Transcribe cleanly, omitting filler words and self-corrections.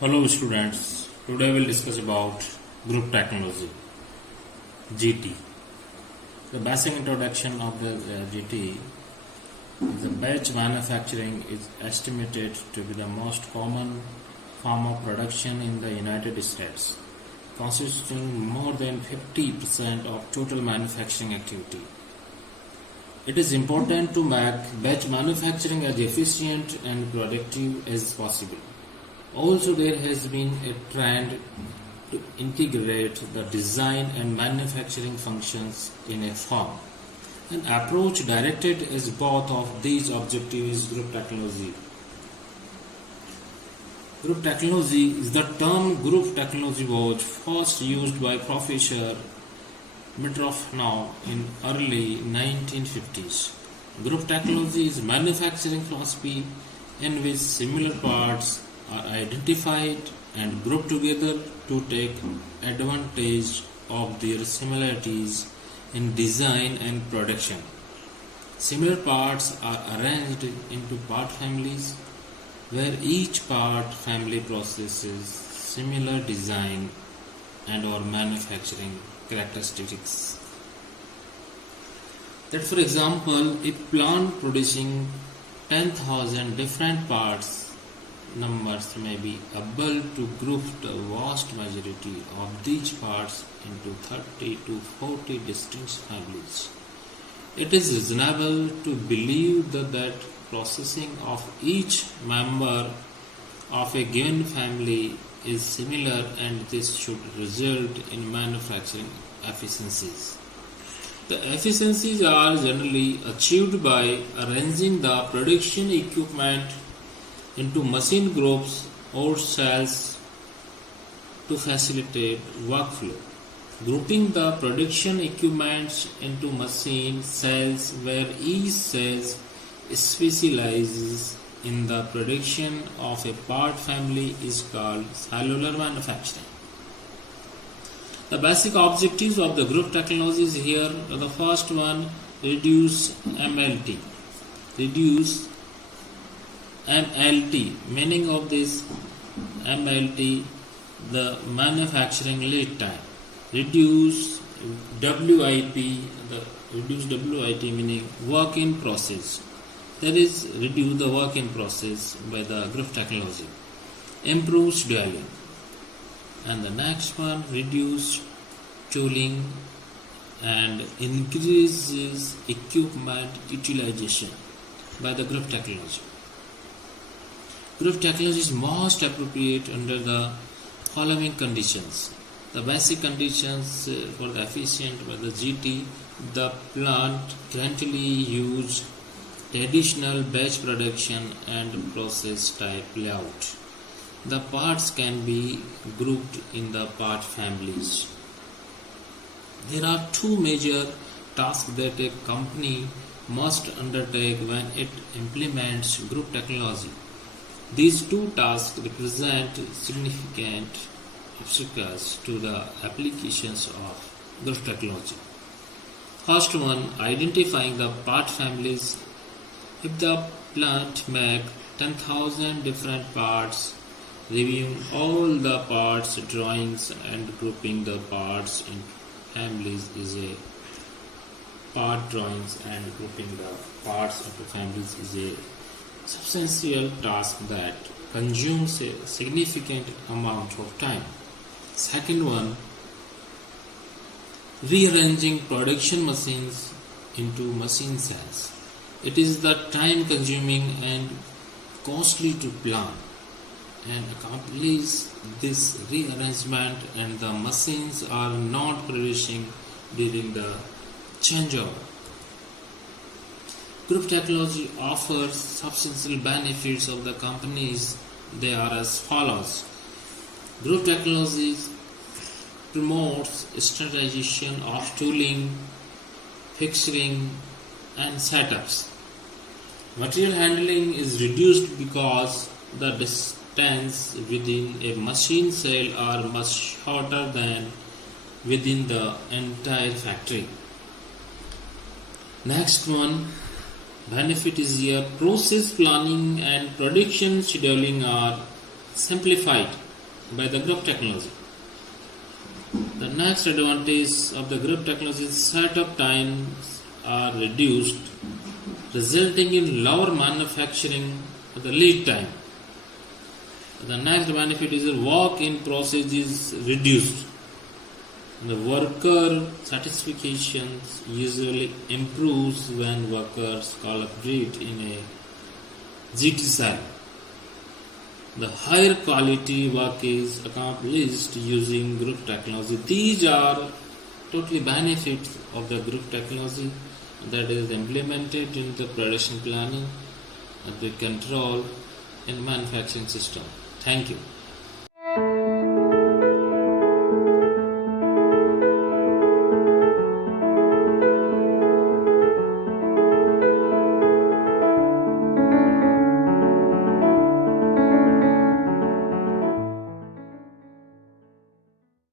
Hello students, today we'll discuss about group technology GT. The basic introduction of the GT is the batch manufacturing is estimated to be the most common form of production in the United States, consisting more than 50% of total manufacturing activity. It is important to make batch manufacturing as efficient and productive as possible. Also, there has been a trend to integrate the design and manufacturing functions in a firm. An approach directed as both of these objectives is group technology. Group technology is the term group technology was first used by Professor Mitrofanow in early 1950s. Group technology is manufacturing philosophy in which similar parts are identified and grouped together to take advantage of their similarities in design and production. Similar parts are arranged into part families where each part family possesses similar design and or manufacturing characteristics. That for example, a plant producing 10,000 different parts numbers may be able to group the vast majority of these parts into 30 to 40 distinct families. It is reasonable to believe that processing of each member of a given family is similar, and this should result in manufacturing efficiencies. The efficiencies are generally achieved by arranging the production equipment into machine groups or cells to facilitate workflow. Grouping the production equipments into machine cells where each cell specializes in the production of a part family is called cellular manufacturing. The basic objectives of the group technologies here are: the first one, reduce MLT. Reduce MLT, meaning of this MLT, the manufacturing lead time. Reduce WIP, meaning work in process. That is, reduce the work in process by the group technology. Improve scheduling. And the next one, reduce tooling and increases equipment utilization by the group technology. Group technology is most appropriate under the following conditions. The basic conditions for the efficient by the GT: the plant currently use traditional batch production and process type layout. The parts can be grouped in the part families. There are two major tasks that a company must undertake when it implements group technology. These two tasks represent significant obstacles to the applications of group technology. First one, identifying the part families. If the plant makes 10,000 different parts, reviewing all the parts drawings and grouping the parts in families is a part drawings and grouping the parts into families is a substantial task that consumes a significant amount of time. Second one, rearranging production machines into machine cells. It is the time consuming and costly to plan and accomplish this rearrangement, and the machines are not producing during the changeover. Group technology offers substantial benefits of the companies. They are as follows. Group technology promotes standardization of tooling, fixturing, and setups. Material handling is reduced because the distance within a machine cell are much shorter than within the entire factory. Next one, benefit is here: process planning and production scheduling are simplified. by the group technology. The next advantage of the group technology is setup times are reduced, resulting in lower manufacturing at the lead time. The next benefit is the walk-in process is reduced. The worker satisfaction usually improves when workers collaborate in a GT cell. The higher quality work is accomplished using group technology. These are totally benefits of the group technology that is implemented in the production planning and the control in manufacturing system. Thank you.